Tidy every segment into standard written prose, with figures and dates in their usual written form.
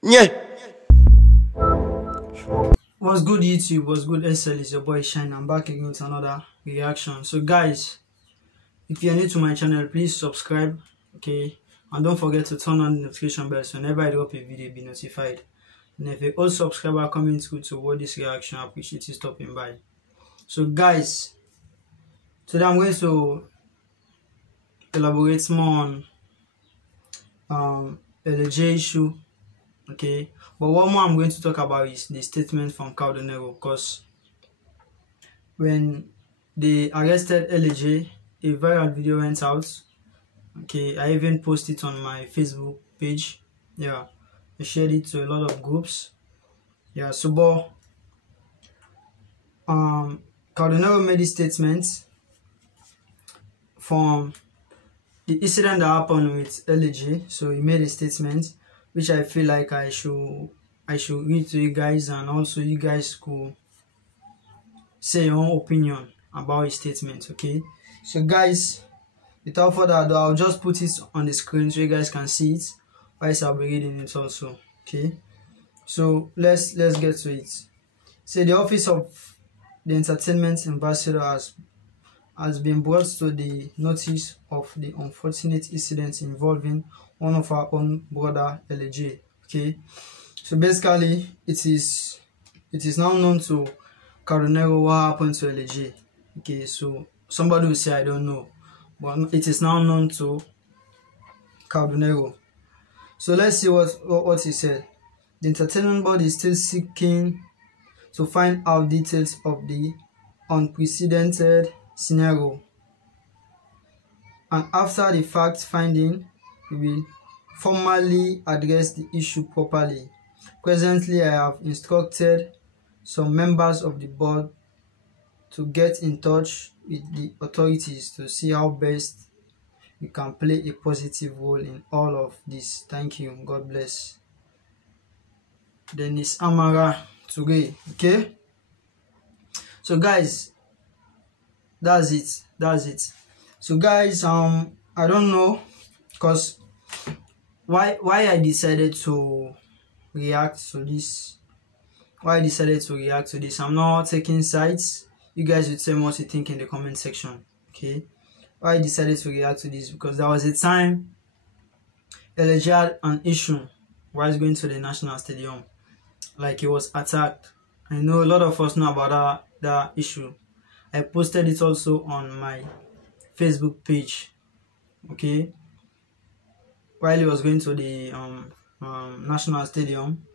Yeah. What's good, YouTube? What's good, SL? It's your boy Shine. I'm back again with another reaction. So guys, if you're new to my channel, please subscribe, okay? And don't forget to turn on the notification bell so whenever I drop a video, be notified. And if you're old subscriber coming through to watch this reaction, I appreciate you stopping by. So guys, today I'm going to elaborate more on LJ issue, okay? But what more I'm going to talk about is the statement from Cardonero, because when they arrested LJ, a viral video went out. Okay, I even posted it on my Facebook page. Yeah, I shared it to a lot of groups. Yeah, so but Cardonero made this statement from the incident that happened with LJ. So he made a statement which I feel like I should read to you guys, and also you guys could say your own opinion about his statement. Okay, so guys, without further ado, I'll just put it on the screen so you guys can see it, whilst I'll be reading it also. Okay, so let's get to it. Say the office of the entertainment ambassador has been brought to the notice of the unfortunate incident involving one of our own brother LJ. Okay, so basically it is now known to Cardonero what happened to LJ. Okay, so somebody will say I don't know, but it is now known to Cardonero. So let's see what he said. The entertainment board is still seeking to find out details of the unprecedented scenario, and after the fact finding, we will formally address the issue properly. Presently, I have instructed some members of the board to get in touch with the authorities to see how best we can play a positive role in all of this. Thank you. God bless. Dennis Amara Toure. Okay, so guys, that's it. So guys, I don't know, because why I decided to react to this. I'm not taking sides. You guys will tell me what you think in the comment section. Okay, why I decided to react to this, because there was a time LJ had an issue while going to the National Stadium, like he was attacked. I know a lot of us know about that issue. I posted it also on my Facebook page. Okay, while he was going to the National Stadium,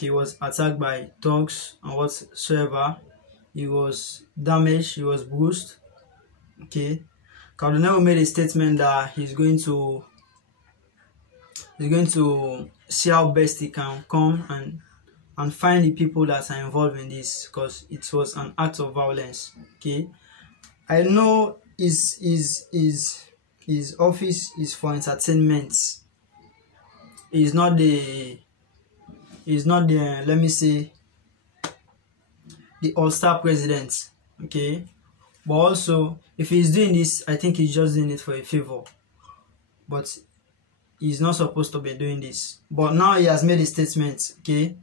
he was attacked by thugs and whatsoever. He was damaged, he was bruised. Okay, Cardonero made a statement that he's going to see how best he can come and find the people that are involved in this, because it was an act of violence. Okay, I know his office is for entertainment. He's not the let me say the all-star president. Okay, but also if he's doing this, I think he's just doing it for a favor, but he's not supposed to be doing this. But now he has made a statement. Okay,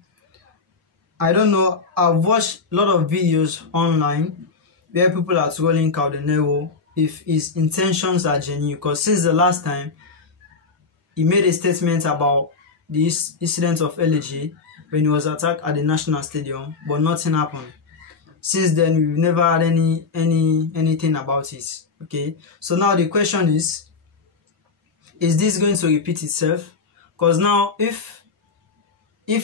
I don't know, I've watched a lot of videos online where people are trolling Cardonero if his intentions are genuine, because since the last time he made a statement about this incident of LJ when he was attacked at the National Stadium, but nothing happened. Since then, we've never had anything about it. Okay, so now the question is this going to repeat itself? Because now if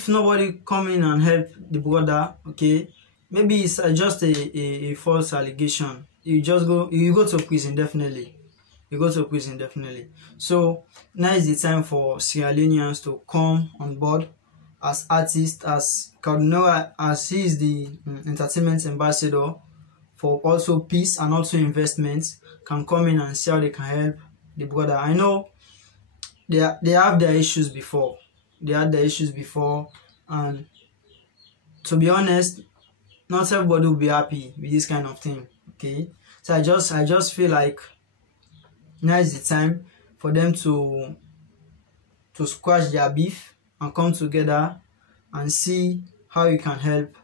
nobody come in and help the brother, okay, maybe it's just a false allegation, you go to prison definitely. So now is the time for Sierra Leoneans to come on board as artists, as Cardonero, as he is the entertainment ambassador for also peace and also investments, can come in and see how they can help the brother. I know they have their issues before. And to be honest, not everybody will be happy with this kind of thing. Okay, so I just feel like now is the time for them to squash their beef and come together and see how you can help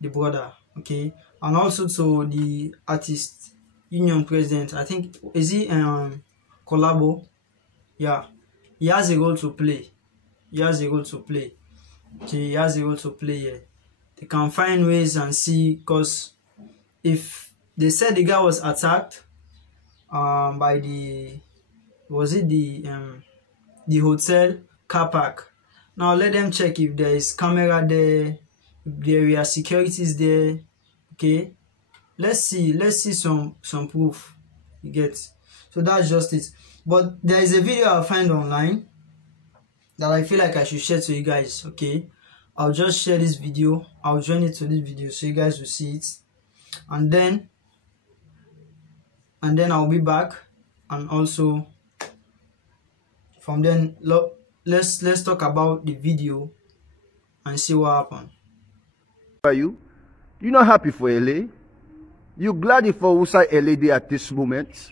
the brother, okay? And also to the artist union president, I think, is he Collabo? Yeah, he has a role to play. He has a role to play. Okay, he has a role to play here. They can find ways and see, because if they said the guy was attacked by the, was it the hotel car park. Now let them check if there is camera there, if there are securities there. Okay, let's see some proof. You get? So that's just it. But there is a video I find online that I feel like I should share to you guys. Okay, I'll just share this video. I'll join it to this video so you guys will see it, and then I'll be back, and also from then let's talk about the video and see what happened. Are you? You're not happy for LA? You glad for outside LA there at this moment?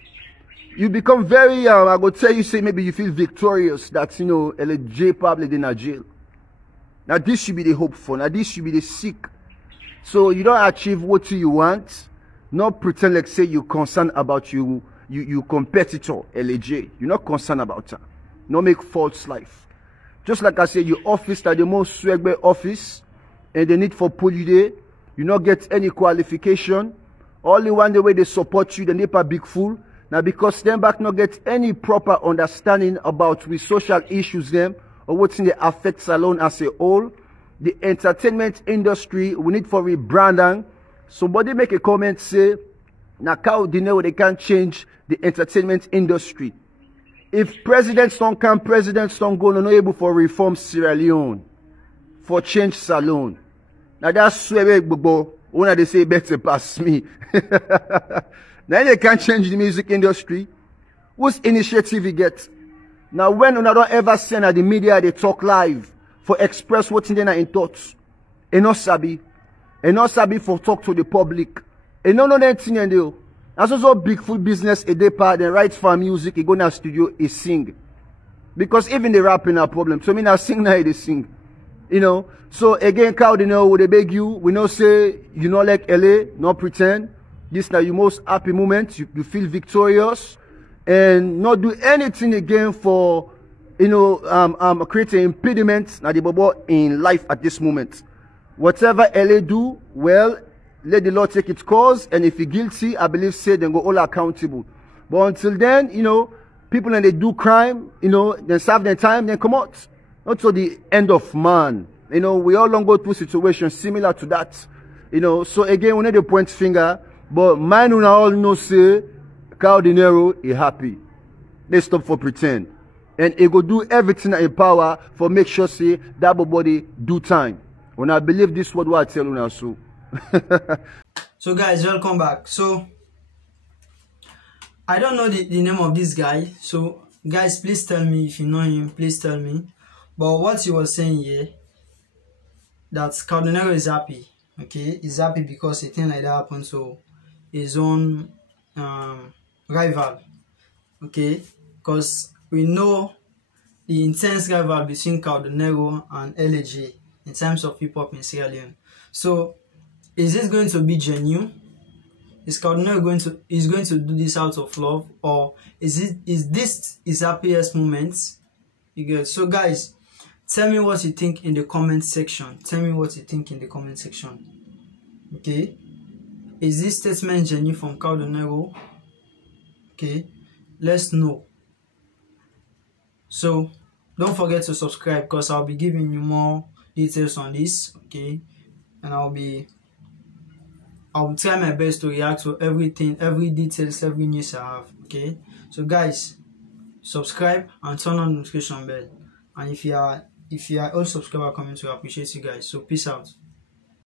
You become very, I go tell you, say maybe you feel victorious that, you know, LJ probably in a jail. Now this should be the hope for. Now this should be the seek. So you don't achieve what you want. Not pretend like say you're concerned about you competitor, LJ. You're not concerned about that. Not make false life. Just like I said, your office are the most swagger office, and the need for pull you there. You not get any qualification. Only one the way they support you, the NEPA big fool. Now because them back not get any proper understanding about with social issues them or what's in the affect salon as a whole. The entertainment industry, we need for rebranding. Somebody make a comment say, now how they know they can't change the entertainment industry. If presidents don't come, presidents don't go, no able for reform Sierra Leone, for change salon. Now that's where when they say better pass me. Now they can't change the music industry. Whose initiative you get? Now when I don't ever send at the media, they talk live for express what's in their thoughts. And not sabi for talk to the public. And no thing and do. That's also big full business a day part, then write for music, you go in the studio, he sing. Because even the rapping are problem. So me now sing now they sing. You know. So again, Cow, you know, would they beg you? We know say you know like LA, not pretend. This now your most happy moment. You feel victorious. And not do anything again for, you know, create an impediment now the bubble in life at this moment. Whatever LA do, well, let the law take its course, and if you're guilty, I believe say then go all accountable. But until then, you know, people when they do crime, you know, then serve their time, then come out. Not to the end of man. You know, we all long go through situations similar to that. You know, so again, we need to point finger, but mine will all know say, Cow Dinero is happy. They stop for pretend. And he go do everything in power for make sure say that body do time. When I believe this word what I tell you now, so. So guys, welcome back. So I don't know the name of this guy, so guys, please tell me if you know him. Please tell me. But what he was saying here, that Cow Dinero is happy. Okay, he's happy because a thing like that happened to his own rival. Okay, because we know the intense rival between Cow Dinero and LJ in terms of hip hop in Sierra Leone. So is this going to be genuine? Is Cow Dinero going to do this out of love, or is this his happiest moment? You get? So guys, tell me what you think in the comment section. Tell me what you think in the comment section. Okay, is this statement genuine from Cow Dinero? Okay, let's know. So don't forget to subscribe, because I'll be giving you more details on this. Okay, and I'll try my best to react to everything, every details, every news I have. Okay, so guys, subscribe and turn on the notification bell. And if you are old subscriber coming to, I appreciate you guys. So peace out.